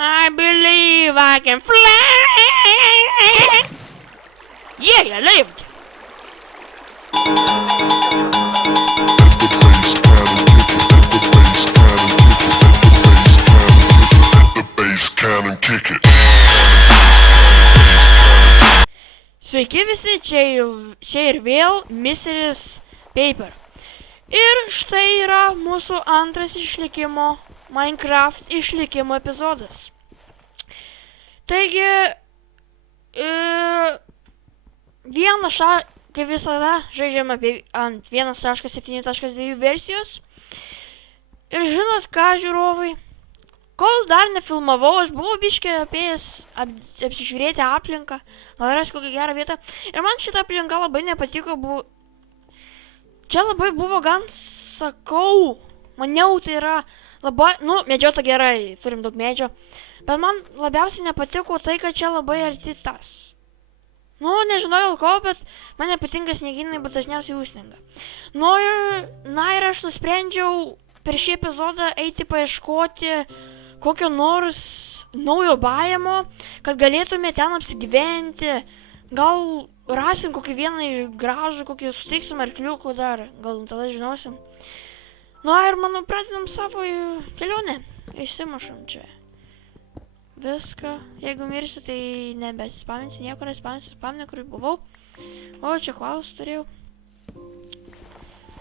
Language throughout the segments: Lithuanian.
I believe I can fly. Yeah, I lived. Sveiki visi, čia ir vėl Mrs. Paper. Ir štai yra mūsų antras išlikimo, Minecraft išlikimo epizodas. Taigi, kaip visada, žaidžiame ant 1.7.2 versijos. Ir žinot ką, žiūrovai? Kol dar nefilmavau, aš buvau biškį apėjęs apsižiūrėti aplinką, gal rasti kokią gerą vietą. Ir man šitą aplinką labai nepatiko, čia labai buvo gan, sakau, maniau tai yra labai, medžiota gerai, turim daug medžio. Bet man labiausiai nepatiko tai, kad čia labai arti tas. Nežinau dėl ko, bet man nepatinka sniegynai, bet dažniausiai užsninga. Ir aš nusprendžiau per šį epizodą eiti paieškoti kokio nors naujo bajamo, kad galėtume ten apsigyventi. Gal rasim kokį vieną gražų, kokį suteiksim arkliukų dar, gal tada žinosim. Ir manau, pradedam savo kelionę. Išsimušam čia. Viską. Jeigu mirsiu, tai nebesispaminsiu niekur, spamne, kur buvau. O, čia klausus turėjau.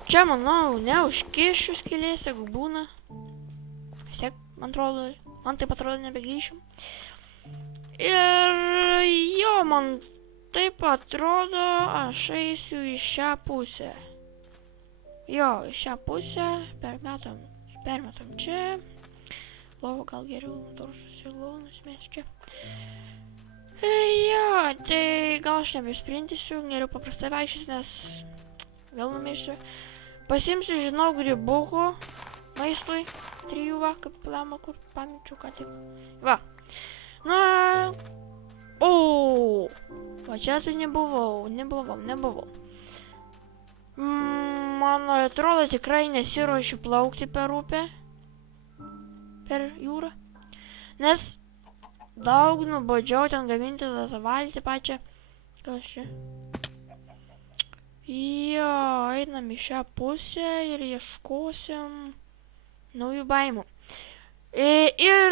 Čia, manau, neužkišiu skylės, jeigu būna. Vis tiek, man taip atrodo, nebegrįšim. Ir jo, man taip atrodo, aš eisiu į šią pusę. Jo, į šią pusę, permetam čia. Lovo gal geriau, doršus ir lovus mes čia. Jo, tai gal aš nebesprintysiu, geriau paprastai vaikščius, nes vėl numirsiu. Pasimsiu, žinau, grybukų maistui, 3, kaip plama, kur paminčiau, ką tik. Va. Va čia tai nebuvau. Man atrodo, tikrai nesiruošiu plaukti per upę, per jūrą. Nes daug nubodžiau ten gaminti tą valtį pačią. Kas čia? Jo, einam į šią pusę ir ieškosim naujų baimų. Ir,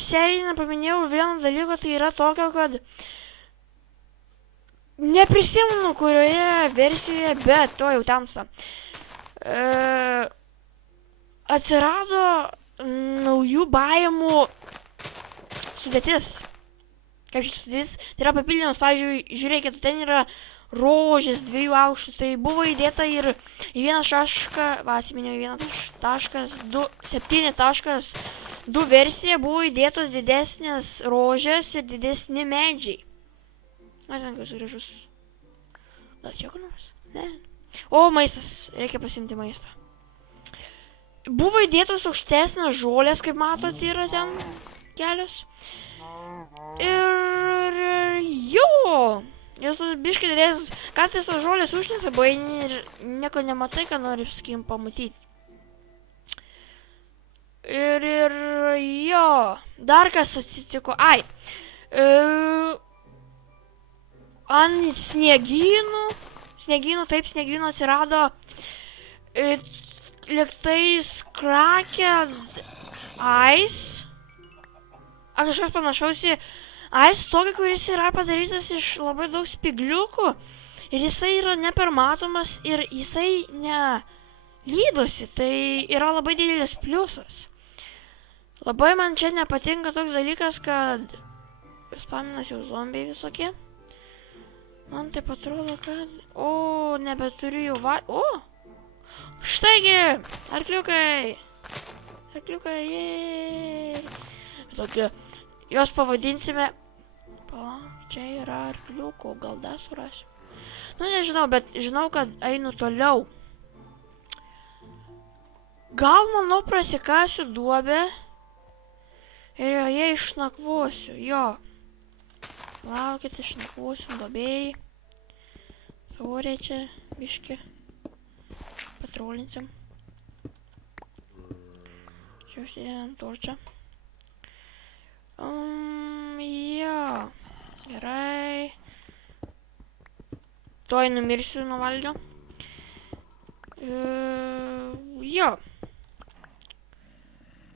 seriją nepaminėjau vieną dalyką, tai yra tokio, kad neprisimenu, kurioje versijoje, bet to jau tamsa. Atsirado naujų baimų sudėtis. Kaip šis sudėtis, tai yra papildymas, pavyzdžiui, žiūrėkit, ten yra rožės 2 aukštų, tai buvo įdėta ir į 1.7.2 versiją buvo įdėtos didesnės rožės ir didesni medžiai. Ten kas gražus. Gal čia kur nors? Ne. O, maistas. Reikia pasimti maistą. Buvo įdėtos aukštesnės žolės, kaip matot, yra ten kelios. Ir jo. Jos biškai didės, kartais tos žolės užnesa, buvo ir nieko nematai, ką nori, sakykim, pamatyti. Ir jo, dar kas atsitiko, ant sniegynų atsirado liktais Cracked Ice, kažkas panašaus į Ice tokį, kuris yra padarytas iš labai daug spigliukų ir jisai yra nepermatomas ir jisai nelydosi, tai yra labai didelis pliusas. Labai man čia nepatinka toks dalykas, kad spaminas jau zombiai visokie. Man taip atrodo, kad... nebeturiu jau štaigi! Arkliukai! Jėj! Tokie, jos pavadinsime... Čia yra arkliukų, gal dar surasiu. Nežinau, bet žinau, kad einu toliau. Gal, manau, prasikasiu duobę ir joje išnakvosiu, jo. Laukit, išnakvosim duobėjai. Svorė čia, biški. Patrolinsim. Čia užsidėdam torčią. tuoj numirsiu nuo valgio. Jo.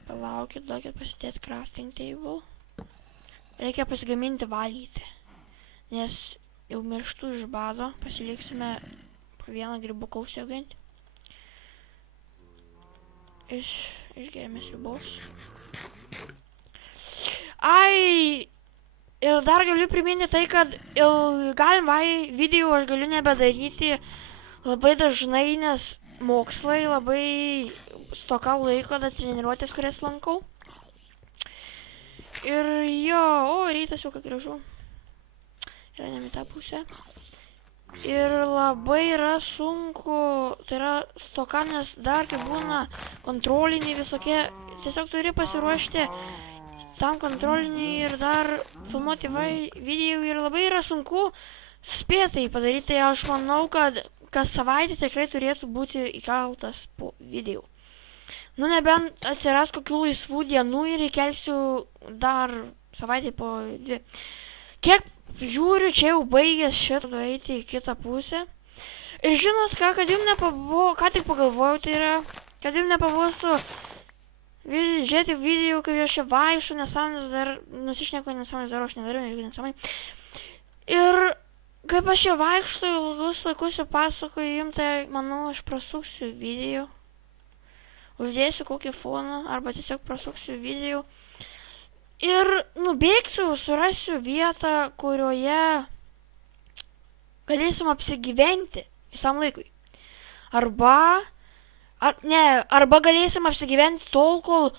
Palaukit, duokit pasidėti crafting table. Reikia pasigaminti valgyti. Nes jau mirštu iš bado. Pasiliksime po vieną grybuką užsiauginti. Išgėrėme sriubos. Ai! Ir dar galiu priminti tai, kad galim video aš galiu nebedaryti labai dažnai, nes mokslai labai stoka laiko, dar treniruotės, kurias lankau. Ir jo, rytas jau ką grįžau. Yra ne į tą pusę. Ir labai yra sunku, tai yra stoka, nes dar kai būna kontroliniai visokie, tiesiog turi pasiruošti tam kontroliniai ir dar filmuoti video ir labai yra sunku spėtai padaryti. Tai aš manau, kad kas savaitę tikrai turėtų būti įkaltas po video. Nu, nebent atsiras kokių laisvų dienų ir įkelsiu dar savaitę po 2. Kiek žiūriu, čia jau baigęs šitą eiti į kitą pusę. Ir žinot ką, kad jums nepavojo, ką tik pagalvojau, tai yra, kad jums nepavostų žiūrėti video, kaip aš čia vaikščiu, nesąmonės dar, nusišneku nesąmonės dar, aš nedariau, nežinau nesąmonės. Ir kaip aš čia vaikštu ilgus laikus ir pasakoju jums, tai manau, aš prasuksiu video. Uždėsiu kokį foną, arba tiesiog prasuksiu video. Ir nubėgsiu, surasiu vietą, kurioje galėsim apsigyventi visam laikui. Arba galėsim apsigyventi tol, kol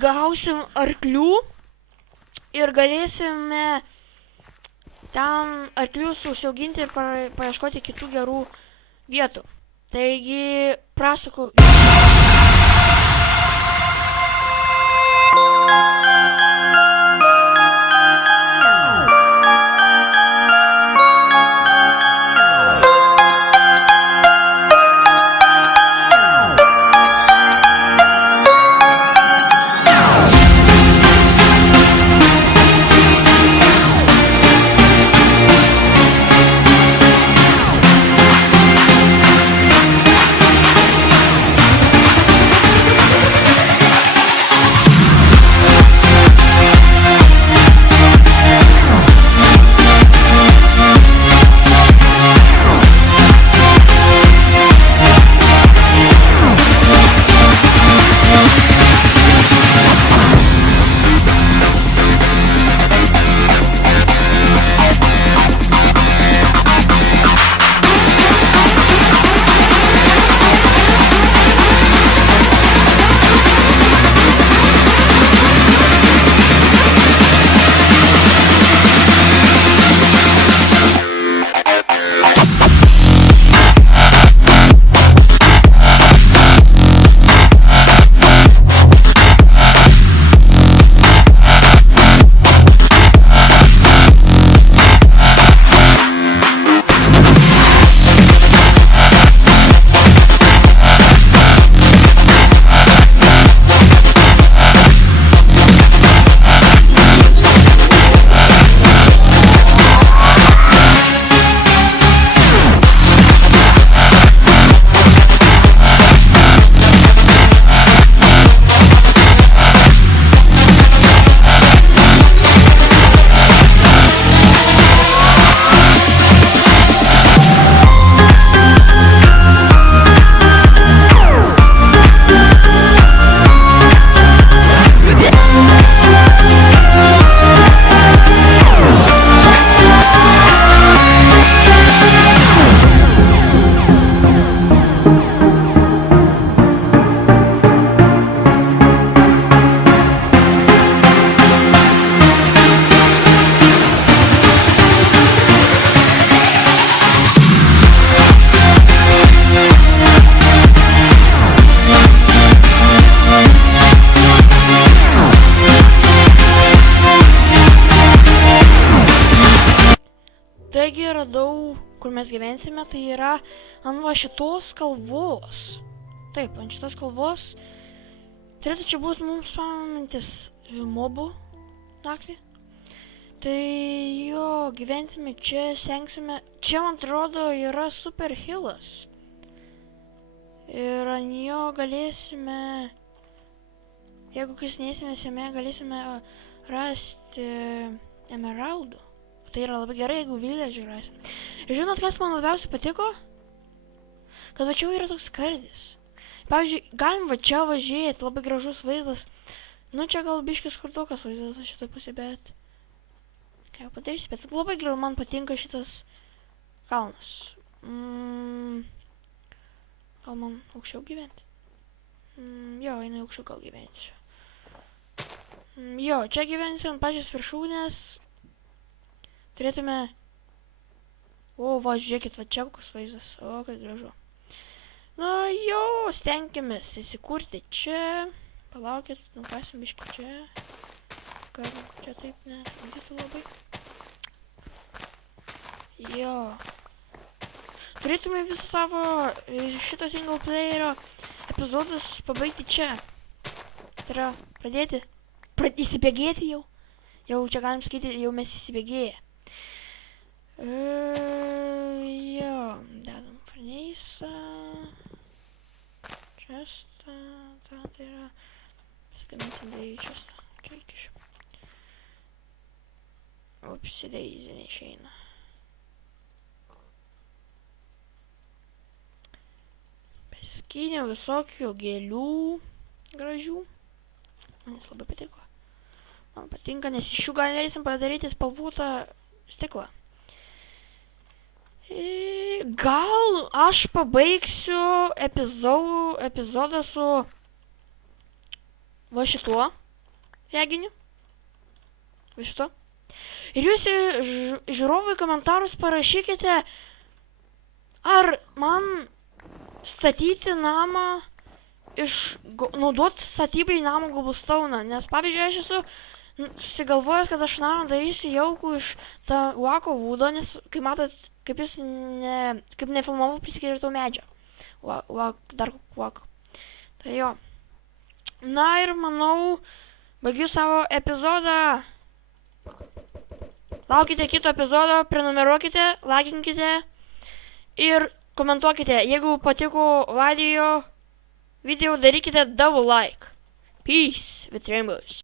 gausim arklių ir galėsime ten arklius užsiauginti ir paieškoti kitų gerų vietų. Taigi, prasakau. Taigi radau, kur mes gyvensime, tai yra ant va šitos kalvos. Taip, ant šitos kalvos turėtų čia būti mums spamintis mobų naktį. Tai jo, gyvensime čia, sengsime. Čia, man atrodo, yra super hillas. Ir ant jo galėsime, jeigu kasinėsime žemę, galėsime rasti emeraldų. Tai yra labai gerai, jeigu villager rasim. Žinot, kas man labiausiai patiko? Kad va čia yra toks skardis. Pavyzdžiui, galim va čia važiuoti, labai gražus vaizdas. Nu, čia gal biškis skurdokas vaizdas šitoj pusė, bet... Ką jau padarysi, bet labai gerai man patinka šitas kalnas. Gal man aukščiau gyventi? Jo, einu aukščiau gal gyvensiu. Jo, čia gyvensiu ant pačios viršūnės. Turėtume... O, va, žiūrėkit, va čia koks vaizdas. O, kaip gražu. Na, jo, stenkimės įsikurti čia. Palaukit, nukasim biškį čia. Gal čia taip nesmagytų labai. Jo. Turėtume visą savo šitą single playerio epizodus pabaigti čia. Tai yra pradėti. Įsibėgėti jau. Jau čia galim sakyti, jau mes įsibėgėję. Jo, dedam furnace'ą. Chest'ą. Tai yra... Pasigaminsim dviejų chest'ą. Čia įkišiu. Upsi daisy neišeina. Skyniau visokių gėlių gražių. Man jis labai patiko. Man patinka, nes iš jų galėsim padaryti spalvotą stiklą. Gal aš pabaigsiu epizodą su va šituo reginiu. Va šituo. Ir jūs žiūrovai komentarus parašykite, ar man statyti namą naudot statybai namą Gobblestone'ą, nes pavyzdžiui aš esu susigalvojęs, kad aš namą darysiu jaukų iš tą Wako Woodo, nes kaip matot, kaip nefilmavau prisikėliau to medžio. Dar Wako. Tai jo. Na ir manau, baigiu savo epizodą. Laukite kito epizodo, prenumeruokite, laikinkite ir komentuokite, jeigu patiko video, darykite double like. Peace with rainbows.